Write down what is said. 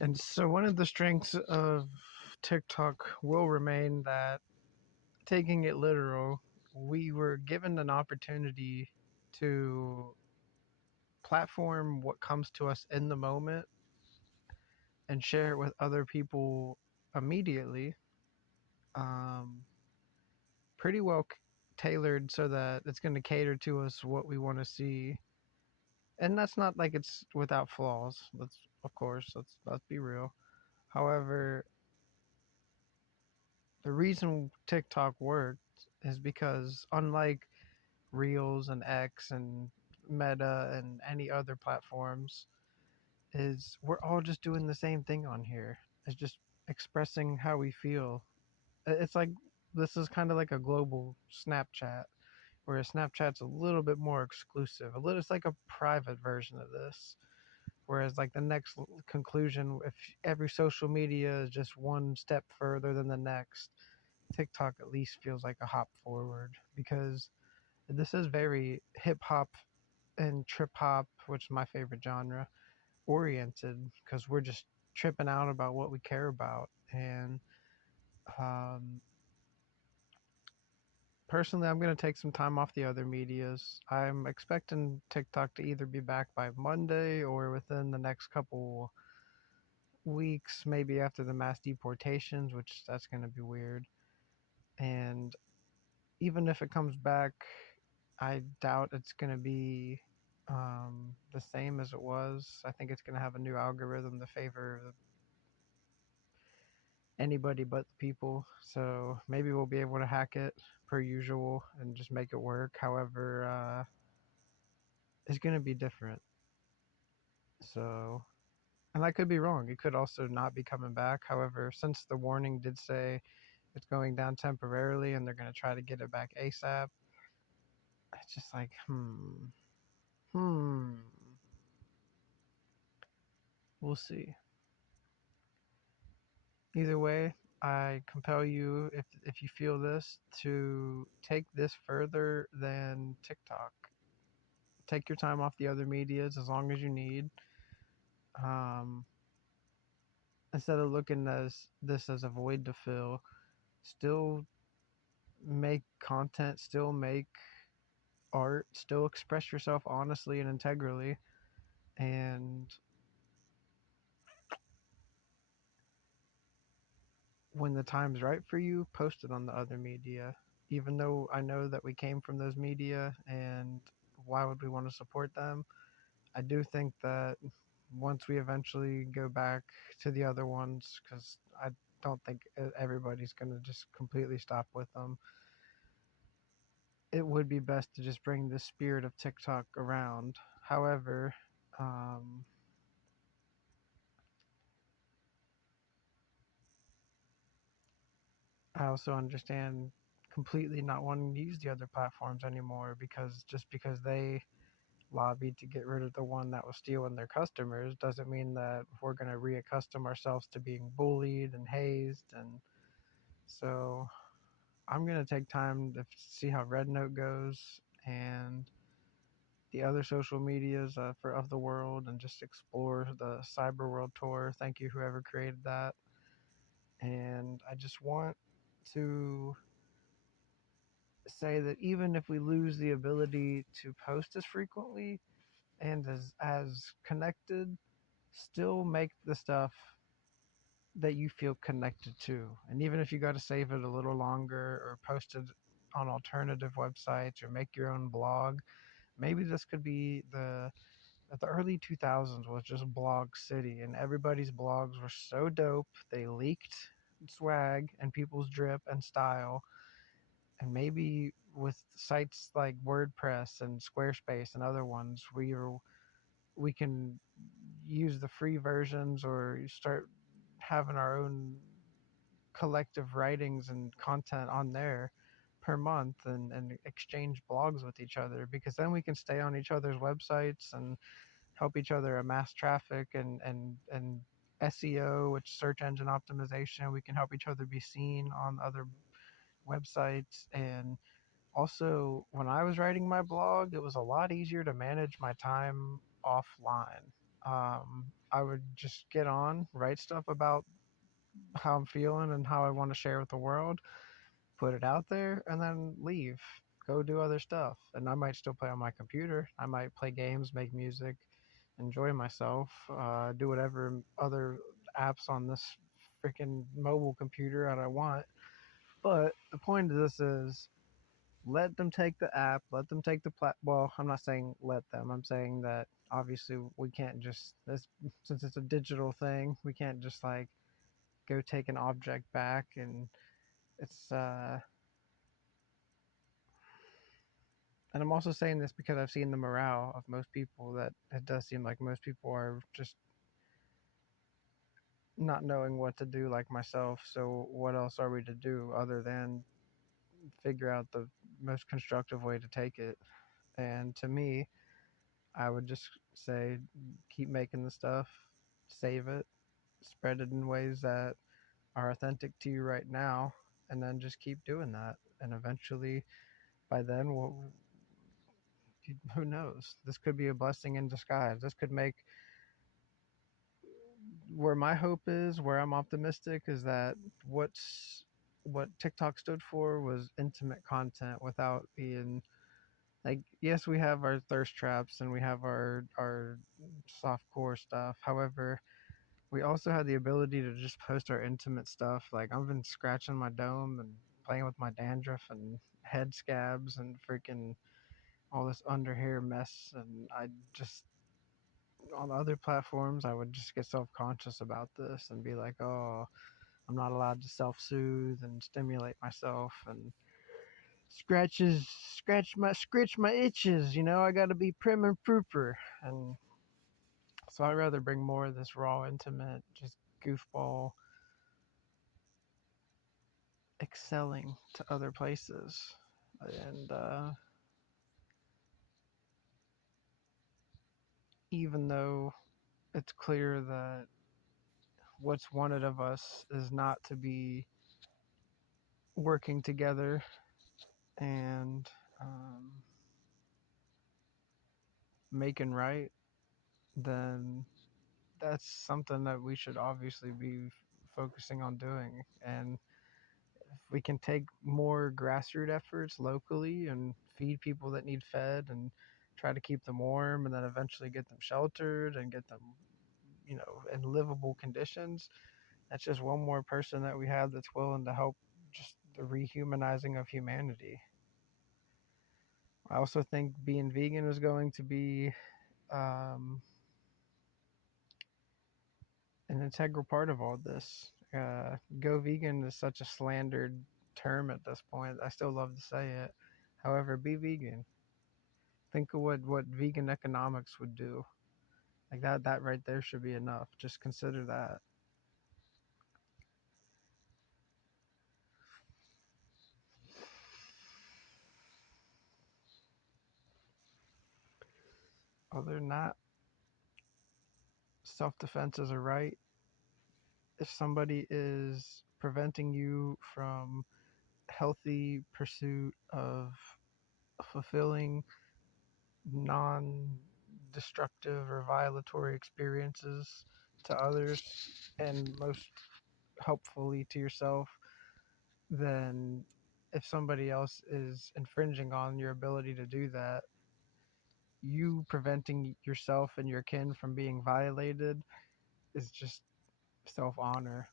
And so one of the strengths of TikTok will remain that, taking it literal, we were given an opportunity to platform what comes to us in the moment and share it with other people immediately. Um, Pretty well tailored so that it's going to cater to us what we want to see. And that's not like it's without flaws. Let's be real. However, the reason TikTok worked is because, unlike Reels and X and Meta and any other platforms, is we're all just doing the same thing on here. It's just expressing how we feel. It's like this is kind of like a global Snapchat, where Snapchat's a little bit more exclusive. It's like a private version of this. Whereas, like, the next conclusion, if every social media is just one step further than the next, TikTok at least feels like a hop forward, because this is very hip hop and trip hop, which is my favorite genre, oriented, because we're just tripping out about what we care about. And um, personally, I'm going to take some time off the other medias. I'm expecting TikTok to either be back by Monday or within the next couple weeks, maybe after the mass deportations, which that's going to be weird. And even if it comes back, I doubt it's going to be the same as it was. I think it's going to have a new algorithm to favor anybody but the people. So maybe we'll be able to hack it per usual and just make it work. However, it's going to be different. So, and I could be wrong. It could also not be coming back. However, since the warning did say it's going down temporarily and they're going to try to get it back ASAP, it's just like, hmm, we'll see. Either way, I compel you, if you feel this, to take this further than TikTok. Take your time off the other medias as long as you need. Um, Instead of looking as this as a void to fill, still make content, still make art, still express yourself honestly and integrally, and when the time's right for you, post it on the other media. Even though I know that we came from those media, and why would we want to support them? I do think that once we eventually go back to the other ones, because I don't think everybody's going to just completely stop with them, it would be best to just bring the spirit of TikTok around. However, um, I also understand completely not wanting to use the other platforms anymore, because they lobbied to get rid of the one that was stealing their customers doesn't mean that we're going to reaccustom ourselves to being bullied and hazed. And so I'm going to take time to see how Red Note goes and the other social medias of the world, and just explore the Cyber World Tour. Thank you, whoever created that. And I just want to say that even if we lose the ability to post as frequently and as connected, still make the stuff that you feel connected to. And even if you got to save it a little longer or post it on alternative websites or make your own blog, maybe this could be the early 2000s was just Blog City, and everybody's blogs were so dope. They leaked swag and people's drip and style. And maybe with sites like WordPress and Squarespace and other ones, we can use the free versions or start having our own collective writings and content on there per month, and exchange blogs with each other, because then we can stay on each other's websites and help each other amass traffic and SEO, which search engine optimization. We can help each other be seen on other websites. And also, when I was writing my blog, it was a lot easier to manage my time offline. I would just get on, write stuff about how I'm feeling and how I want to share with the world, put it out there, and then leave. Go do other stuff. And I might still play on my computer. I might play games, make music, enjoy myself, do whatever other apps on this freaking mobile computer that I want. But the point of this is let them take the app, let them take the well, I'm not saying let them. I'm saying that obviously we can't just this since it's a digital thing, we can't just like go take an object back it's and I'm also saying this because I've seen the morale of most people that it does seem like most people are just not knowing what to do like myself. So what else are we to do other than figure out the most constructive way to take it? And to me, I would just say keep making the stuff, save it, spread it in ways that are authentic to you right now, and then just keep doing that. And eventually, by then, who knows? This could be a blessing in disguise. This could make where my hope is, where I'm optimistic, is that what TikTok stood for was intimate content without being like yes, we have our thirst traps and we have our soft core stuff. However, we also had the ability to just post our intimate stuff. Like I've been scratching my dome and playing with my dandruff and head scabs and freaking all this under hair mess, and I just on other platforms I would just get self-conscious about this and be like, oh, I'm not allowed to self-soothe and stimulate myself and scratches scratch my itches, I got to be prim and proper. And so I'd rather bring more of this raw intimate just goofball excelling to other places. And even though it's clear that what's wanted of us is not to be working together and making right, then that's something that we should obviously be focusing on doing. And if we can take more grassroots efforts locally and feed people that need fed and try to keep them warm and then eventually get them sheltered and get them, in livable conditions, that's just one more person that we have that's willing to help just the rehumanizing of humanity. I also think being vegan is going to be um, an integral part of all this. Go vegan is such a slandered term at this point. I still love to say it. However, be vegan. Think of what vegan economics would do. Like that right there should be enough. Just consider that. Other than that, self defense is a right. If somebody is preventing you from healthy pursuit of fulfilling non destructive or violatory experiences to others and most helpfully to yourself, then if somebody else is infringing on your ability to do that, you preventing yourself and your kin from being violated is just self honor.